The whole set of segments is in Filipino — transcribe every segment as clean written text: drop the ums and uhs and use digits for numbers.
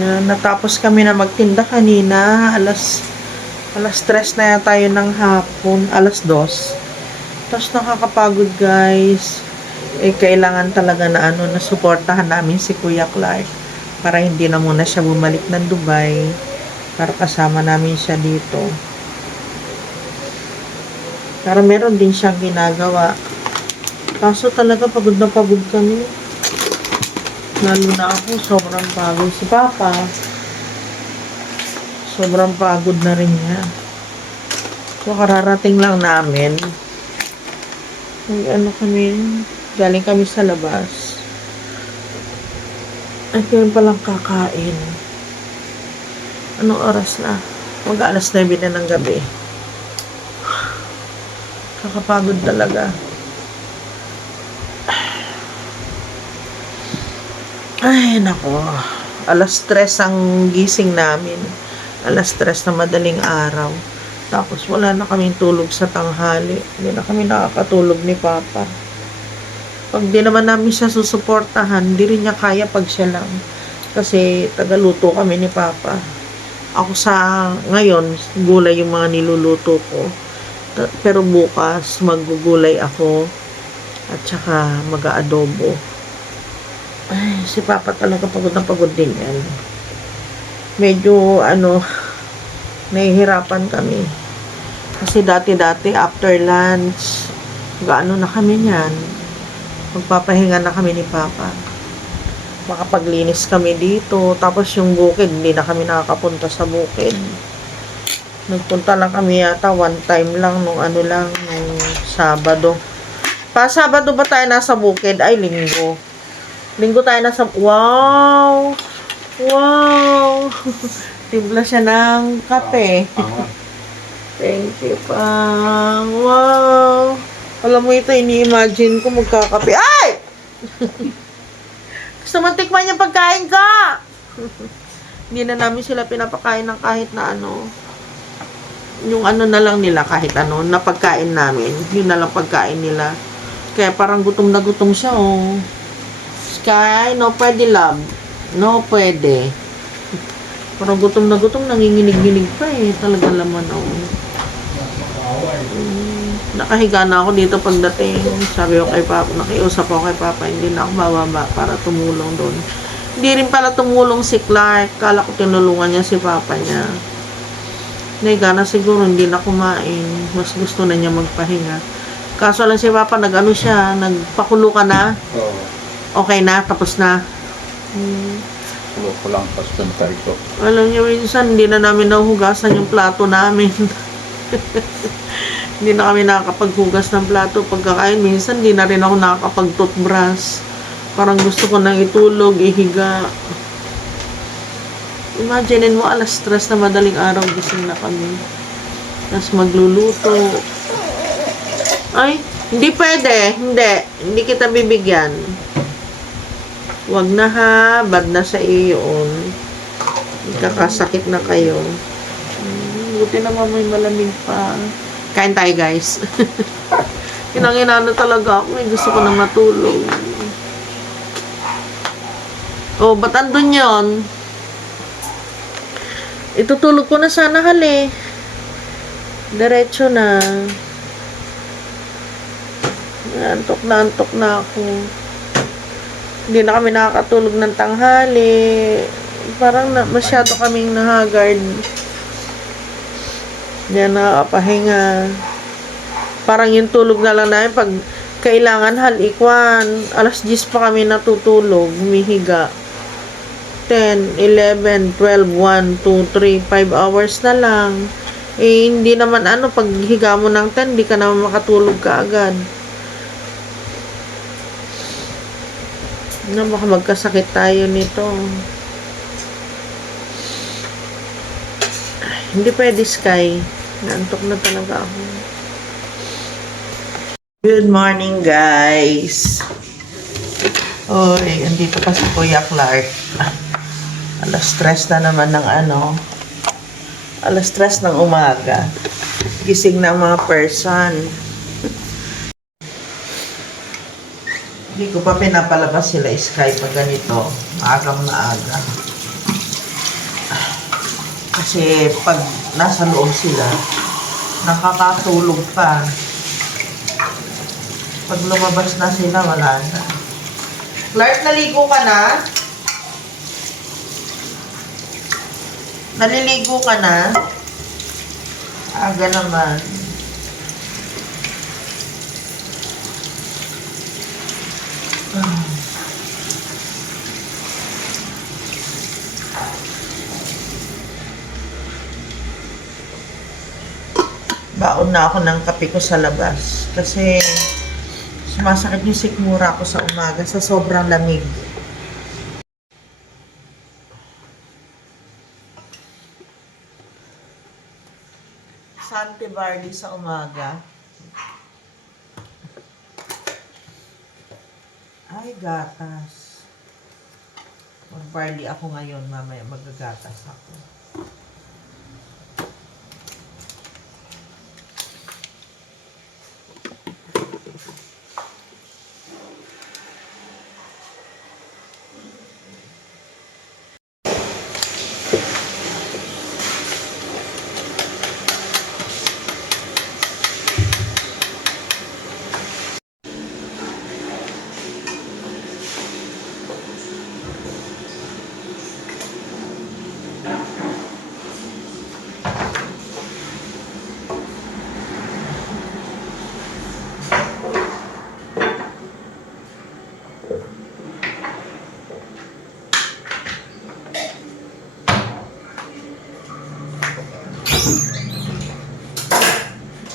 Yan, natapos kami na magtinda kanina. Alas 3 na yata yun ng hapon. Alas 2. Tapos nakakapagod guys. Kailangan talaga na na suportahan namin si Kuya Clark. Para hindi na muna siya bumalik ng Dubai. Para kasama namin siya dito. Para meron din siyang ginagawa. Kaso talaga pagod na pagod kami. Lalo na ako, sobrang pagod. Si Papa, sobrang pagod na rin niya. So, kararating lang namin. Kami, galing kami sa labas. Ay, kaya palang kakain. Anong oras na? Mag-alas 9 na ng gabi. Kakapagod talaga. Ay, nako. Alas 3 ang gising namin. Alas 3 na madaling araw. Tapos wala na kaming tulog sa tanghali. Hindi na kami nakakatulog ni Papa. Pag di naman namin siya susuportahan, di rin niya kaya pag siya lang. Kasi tagaluto kami ni Papa. Ako ngayon, gulay yung mga niluluto ko. Pero bukas, maggugulay ako. At saka mag-aadobo. Ay, si Papa talaga pagod na pagod din yan. Medyo, nahihirapan kami. Kasi dati-dati, after lunch, gaano na kami niyan. Magpapahinga na kami ni Papa. Makapaglinis kami dito. Tapos yung bukid, hindi na kami nakakapunta sa bukid. Nagpunta lang kami yata, one time lang, nung Sabado. Sabado ba tayo nasa bukid? Ay, Linggo. Linggo tayo nasa... Wow! Wow! Timpla siya ng kape. Thank you, pa. Wow! Alam mo ito, ini-imagine ko magkakape. Ay! Gusto mo tikman yung pagkain ka! Hindi na namin sila pinapakain ng kahit na yung na lang nila, kahit na pagkain namin. Yun na lang pagkain nila. Kaya parang gutom na gutom siya, oh. Sky, no pwede, love. No pwede. Parang gutom na gutom, nanginginig-ginig pa eh. Talaga laman ako. Nakahiga na ako dito pagdating. Sabi ko kay Papa, nakiusap ako kay Papa, hindi na ako bababa para tumulong doon. Hindi rin pala tumulong si Clark. Kala ko tinulungan niya si Papa niya. Nahiga na siguro, hindi na kumain. Mas gusto na niya magpahinga. Kaso lang si Papa, siya, nagpakulo ka na. Okay na, tapos na. Kulo ko lang, tapos tayo ko. Alam niyo, minsan hindi na namin nahugasan yung plato namin. Hindi na kami nakakapaghugas ng plato pagkakain. Minsan hindi na rin ako nakakapag-toothbrush. Parang gusto ko nang itulog, ihiga. Imagine mo, alas 3 na madaling araw gising na kami. Tapos magluluto. Ay, hindi pwede. Hindi kita bibigyan. Wag na ha, bad na sa iyon. Kakasakit na kayo. Buti naman may malamig pa. Kain tayo guys. Inano talaga ako. Gusto ko na matulog. Oh, ba't andun yun? Itutulog ko na sana hali. Diretso na. Antok na ako. Hindi na kami nakakatulog ng tanghali. Parang masyado kaming nahagard. Hindi na nakapahinga. Parang yung tulog na lang namin pag kailangan halikwan. Alas 10 pa kami natutulog. Humihiga. 10, 11, 12, 1, 2, 3, 5 hours na lang. Hindi naman pag higa mo ng 10, di ka naman makatulog ka agad. Baka magkasakit tayo nito. Hindi pwede, Sky. Naantok na talaga ako. Good morning, guys. Oy, andito pa si Kuya Clark. Alas 3 na naman ng alas 3 ng umaga. Gising na ang mga person. Hindi ko pa pinapalabas sila, Sky, pag ganito. Maagang na aga. Kasi pag nasa loob sila, nakakatulog pa. Pag lumabas na sila, wala na. Clark, naligo ka na? Naliligo ka na? Aga naman. Baon na ako ng kape ko sa labas. Kasi sumasakit yung sikmura ko sa umaga sa sobrang lamig. Sante barley sa umaga. Ay, gatas. Mag-barley ako ngayon. Mamaya magagatas ako.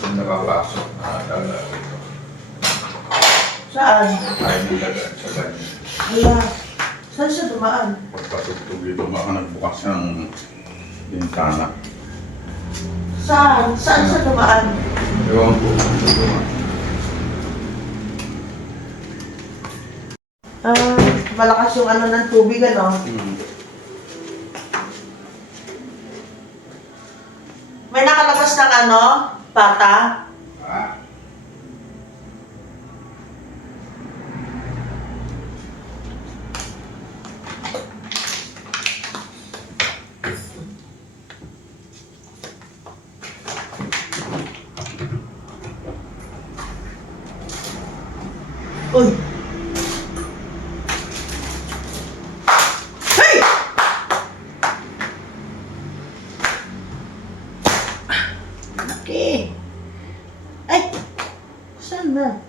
Yung nakapasok na dala ito. Saan? Ay, nilagaan sa ganyan. Wala. Saan siya dumaan? Pagpatugtog dito, baka nagbukas ng bintana. Saan? Saan siya dumaan? Ewan ko. Ah, malakas yung ano ng tubig, ano? May nakalabas ng ano? Pata? Ha? Uy! Hey! Laki! Ay! Saan na?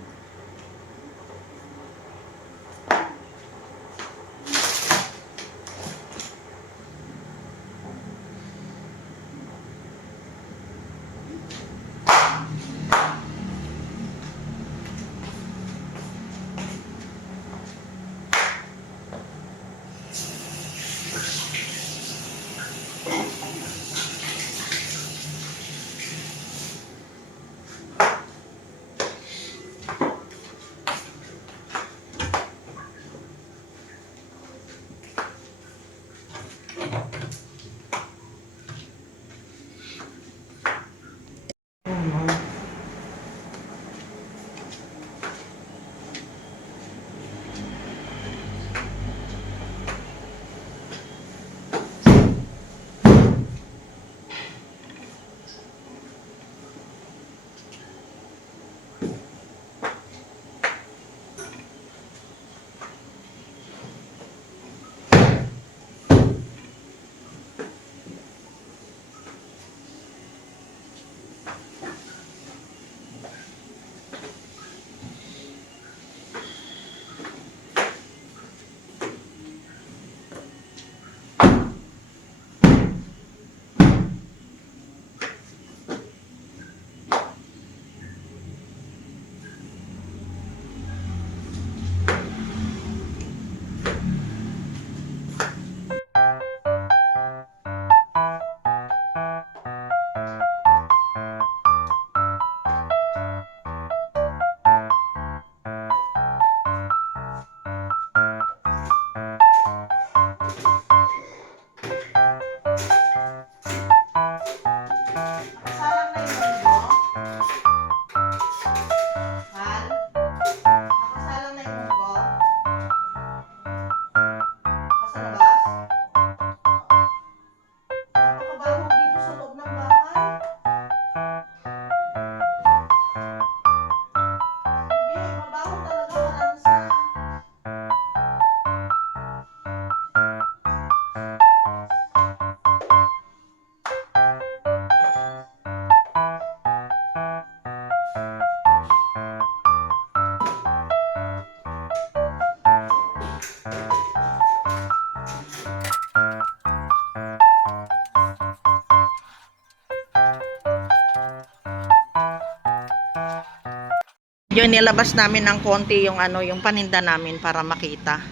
Yung nilabas namin ng konti yung ano, yung paninda namin para makita.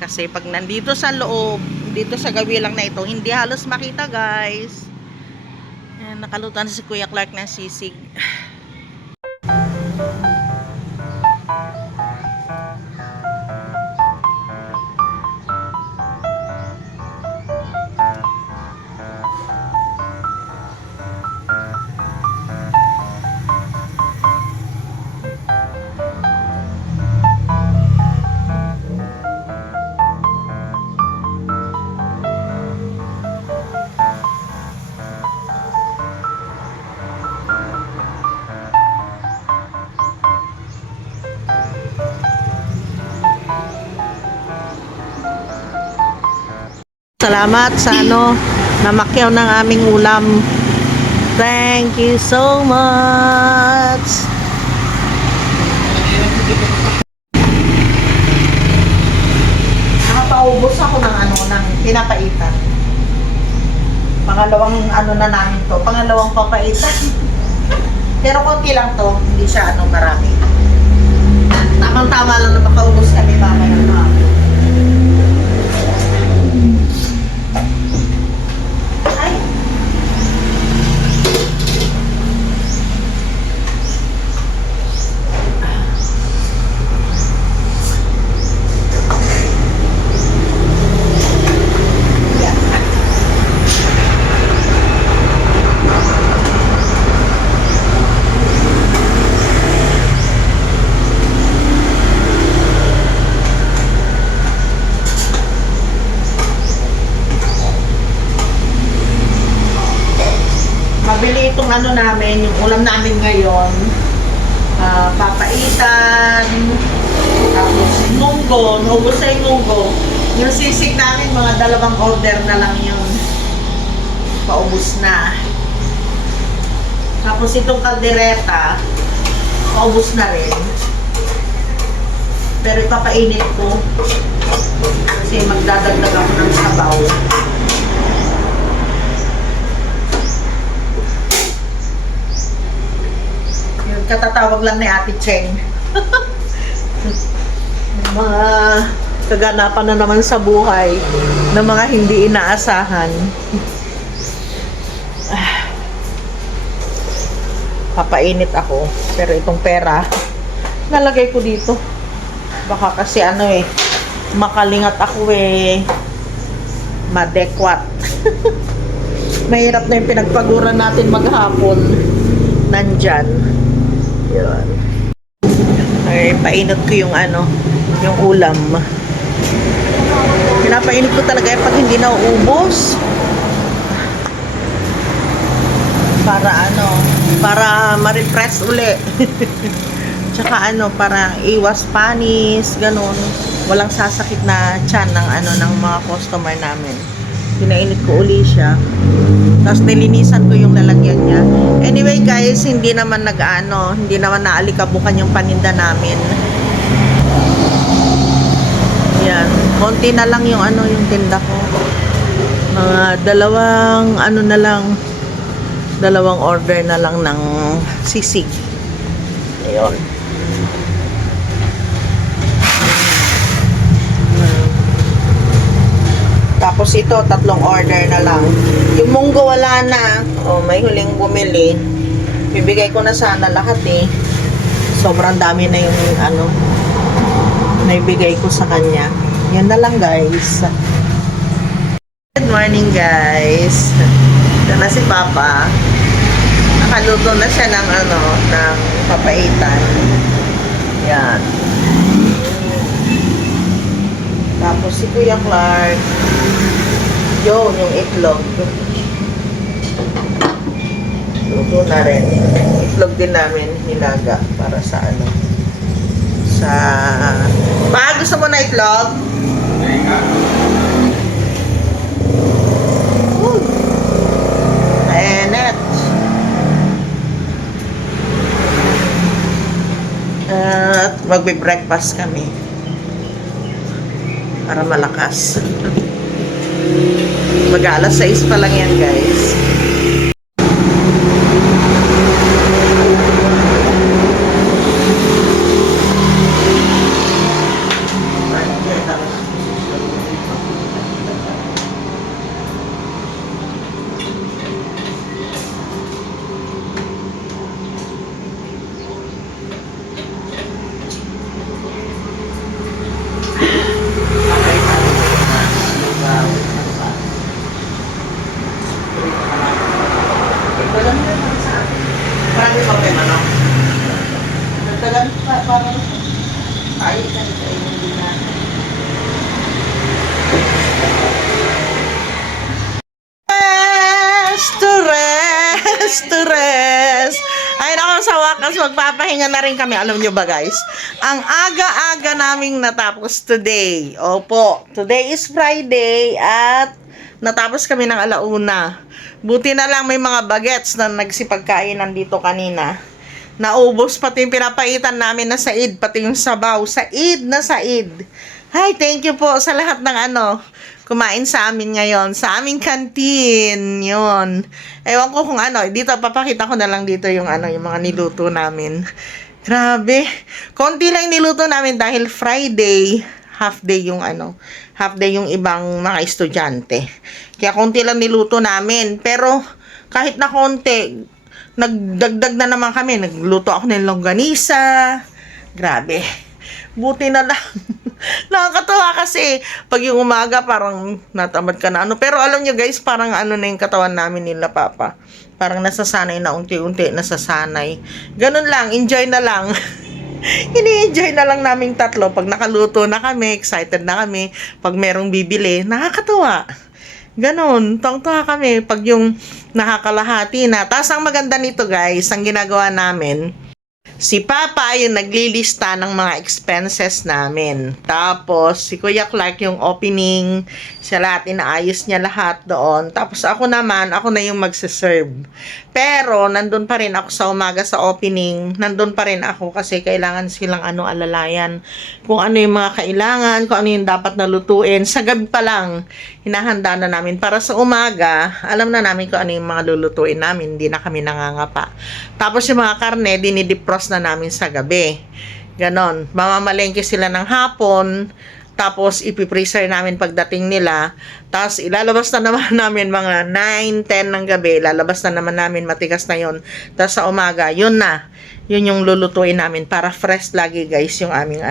Kasi pag nandito sa loob, dito sa gawi lang na ito, hindi halos makita, guys. Ayan, nakalutan si Kuya Clark ng sisig. Salamat sa ano, namakyaw ng aming ulam. Thank you so much. Nakapaubos ako ng ano, ng pinapaitan. Pangalawang ano na namin to, pangalawang papaitan. Pero konti lang to, hindi siya ano marami. Tamang-tama lang na makaubos kami mamaya ng mga. Mabili itong ano namin, yung ulam namin ngayon. Papaitan, tapos munggo, naubos na yung munggo. Yung sisig namin, mga 2 order na lang yung paubos na. Tapos itong kaldereta, paubos na rin. Pero ipapainit ko kasi magdadagdag ako ng sabaw. Katatawag lang ni Ate Cheng. Mga kaganapan na naman sa buhay ng mga hindi inaasahan. Papainit ako. Pero itong pera, nalagay ko dito. Baka kasi ano makalingat ako madekwat. Mahirap na yung pinagpaguran natin maghapon. Nandyan. Yun. Ay, painot ko yung ano, yung ulam. Pinapainit ko talaga yung pag hindi nauubos. Para ano, para ma-refresh uli. Tsaka ano, para iwas panis, ganun. Walang sasakit na tiyan ng ano, ng mga customer namin. Pinainit ko uli siya. Tapos nilinisan ko yung lalagyan niya. Anyway guys, hindi naman hindi naman naalikabukan yung paninda namin. Yan. Konti na lang yung ano, yung tinda ko. Mga 2 order na lang ng sisig. Ayun. Tapos ito, 3 order na lang. Yung munggo wala na. Oh, may huling bumili. Bibigay ko na sana lahat Sobrang dami na yung ano, naibigay ko sa kanya. Yan na lang guys. Good morning guys. Ito na si Papa. Nakaluto na siya ng ano, ng papaitan. Yan. Tapos si Kuya Clark, yung itlog. Luto na rin. Itlog din namin nilaga para sa ano. Gusto mo na itlog? Mainit. At magbe-breakfast kami. Para malakas. Mag-alas 6 pa lang yan guys. Dagdagan mo naman sa akin. Marami pa pa ano? Dagdagan pa para tayo din natin. To rest. Ay, naku, sa wakas, magpapahinga na rin kami. Alam nyo ba, guys? Ang aga-aga naming natapos today. Opo, today is Friday at natapos kami ng 1:00. Buti na lang may mga bagets na nagsipagkainan dito kanina. Naubos pati yung pinapaitan namin na said, pati yung sabaw. Said na said. Hi, thank you po sa lahat ng kumain sa amin ngayon, sa aming canteen, yun. Ewan ko kung dito, papakita ko na lang dito yung yung mga niluto namin. Grabe. Konti lang niluto namin dahil Friday, half day yung ibang mga estudyante. Kaya konti lang niluto namin. Pero, kahit na konti, nagdagdag na naman kami. Nagluto ako ng longganisa. Grabe. Buti na lang. Nakakatawa kasi pag yung umaga parang natamad ka na pero alam nyo guys, parang na yung katawan namin nila Papa. Parang nasasanay na unti-unti, nasasanay. Ganun lang, enjoy na lang. Ini-enjoy na lang naming tatlo. Pag nakaluto na kami, excited na kami. Pag merong bibili, nakakatawa. Ganon, tong-tuwa kami pag yung nakakalahati na. Tapos ang maganda nito guys, ang ginagawa namin, si Papa yung naglilista ng mga expenses namin. Tapos, si Kuya Clark yung opening, siya lahat, inaayos niya lahat doon. Tapos ako naman, ako na yung magsiserve. Pero, nandun pa rin ako sa umaga sa opening. Nandun pa rin ako kasi kailangan silang alalayan. Kung ano yung mga kailangan, kung ano yung dapat na lutuin. Sa gabi pa lang, hinahanda na namin. Para sa umaga, alam na namin kung ano yung mga lulutuin namin. Hindi na kami nangangapa. Tapos yung mga karne, dinidipros na namin sa gabi. Ganon. Mamamalengke sila ng hapon. Tapos, ipipreser namin pagdating nila. Tapos, ilalabas na naman namin mga 9, 10 ng gabi. Ilalabas na naman namin, matigas na yon. Tapos, sa umaga, yun na. Yun yung lulutuin namin para fresh lagi, guys, yung aming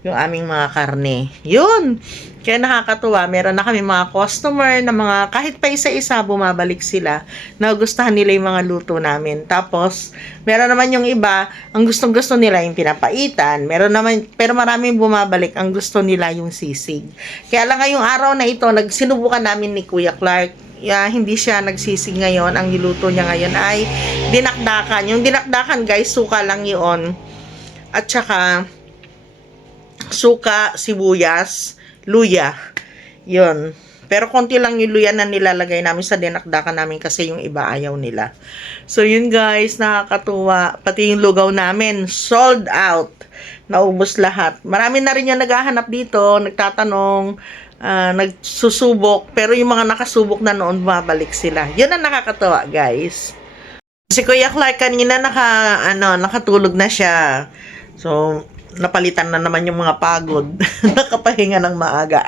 yung aming mga karne. Yun! Kaya nakakatuwa, meron na kami mga customer na mga, kahit pa isa-isa, bumabalik sila. Nagustuhan nila yung mga luto namin. Tapos, meron naman yung iba, ang gustong-gusto nila yung pinapaitan. Meron naman, pero maraming bumabalik, ang gusto nila yung sisig. Kaya lang ngayong araw na ito, sinubukan namin ni Kuya Clark. Hindi siya nagsisig ngayon. Ang niluto niya ngayon ay dinakdakan. Yung dinakdakan, guys, suka lang yun. At saka, suka, sibuyas, luya. Yun. Pero konti lang yung luya na nilalagay namin sa dinakdakan namin kasi yung iba ayaw nila. So, yun guys, nakakatuwa. Pati yung lugaw namin, sold out. Naubos lahat. Marami na rin yung naghahanap dito, nagtatanong, nagsusubok. Pero yung mga nakasubok na noon, bumabalik sila. Yun ang nakakatuwa, guys. Si Kuya Clark kanina nakatulog na siya. So, napalitan na naman yung mga pagod. Nakapahinga ng maaga.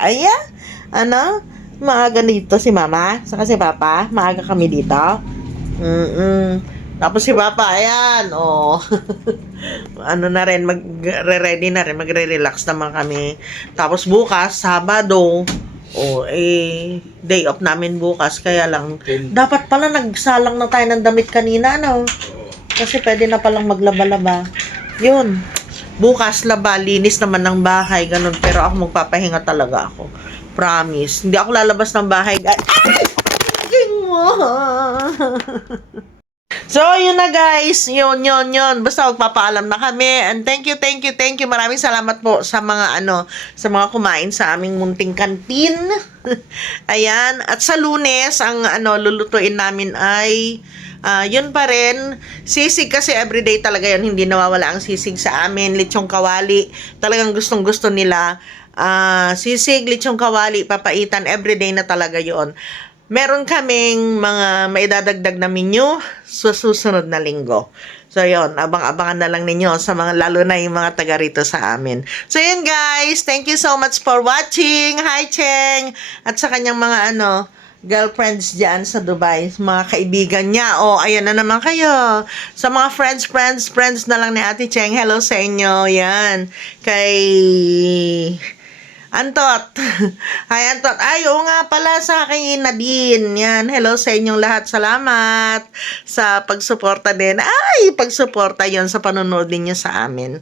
Maaga dito si Mama. Saka si Papa. Maaga kami dito. Tapos si Papa, ayan. Na rin, magre-ready na rin. Magre-relax naman kami. Tapos bukas, Sabado, day off namin bukas. Kaya lang, dapat pala nagsalang na tayo ng damit kanina, Kasi pwede na palang maglaba-laba. Yun. Bukas laba, linis naman ng bahay, ganun. Pero ako magpapahinga talaga ako. Promise. Hindi ako lalabas ng bahay. Ay! Mo! So, yun na guys. Yun. Basta magpapaalam na kami. And thank you. Maraming salamat po sa mga sa mga kumain sa aming munting kantin. Ayan. At sa Lunes, ang lulutuin namin ay yun pa rin, sisig kasi everyday talaga yun, hindi nawawala ang sisig sa amin, lechong kawali, talagang gustong-gusto nila, sisig, lechong kawali, papaitan, everyday na talaga yun. Meron kaming mga maidadagdag na menu sa susunod na linggo. So yun, abang-abangan na lang ninyo sa mga, lalo na yung mga taga rito sa amin. So yun guys, thank you so much for watching. Hi Cheng! At sa kanyang mga girlfriends dyan sa Dubai, mga kaibigan niya. Ayan na naman kayo. Sa mga friends na lang ni Ate Cheng, hello sa inyo. Yan. Kay Antot. Hi, Antot. Ay, oo nga pala sa akin, Nadine. Yan, hello sa inyong lahat. Salamat sa pagsuporta din. Ay, pagsuporta yon sa panonood ninyo sa amin.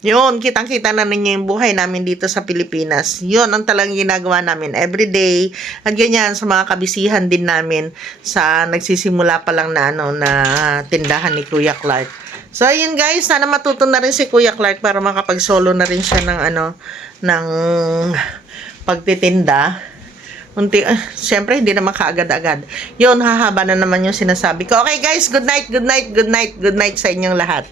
Yun, kitang-kita na ninyo yung buhay namin dito sa Pilipinas. Yun ang talagang ginagawa namin everyday. At ganyan sa mga kabisihan din namin sa nagsisimula pa lang na, na tindahan ni Kuya Clark. So, ayun guys, sana matuto na rin si Kuya Clark para makapag-solo na rin siya ng ng pagtitinda. Siyempre, hindi naman kaagad-agad. Yun, hahaba na naman yung sinasabi ko. Okay guys, good night, good night, good night, good night sa inyong lahat.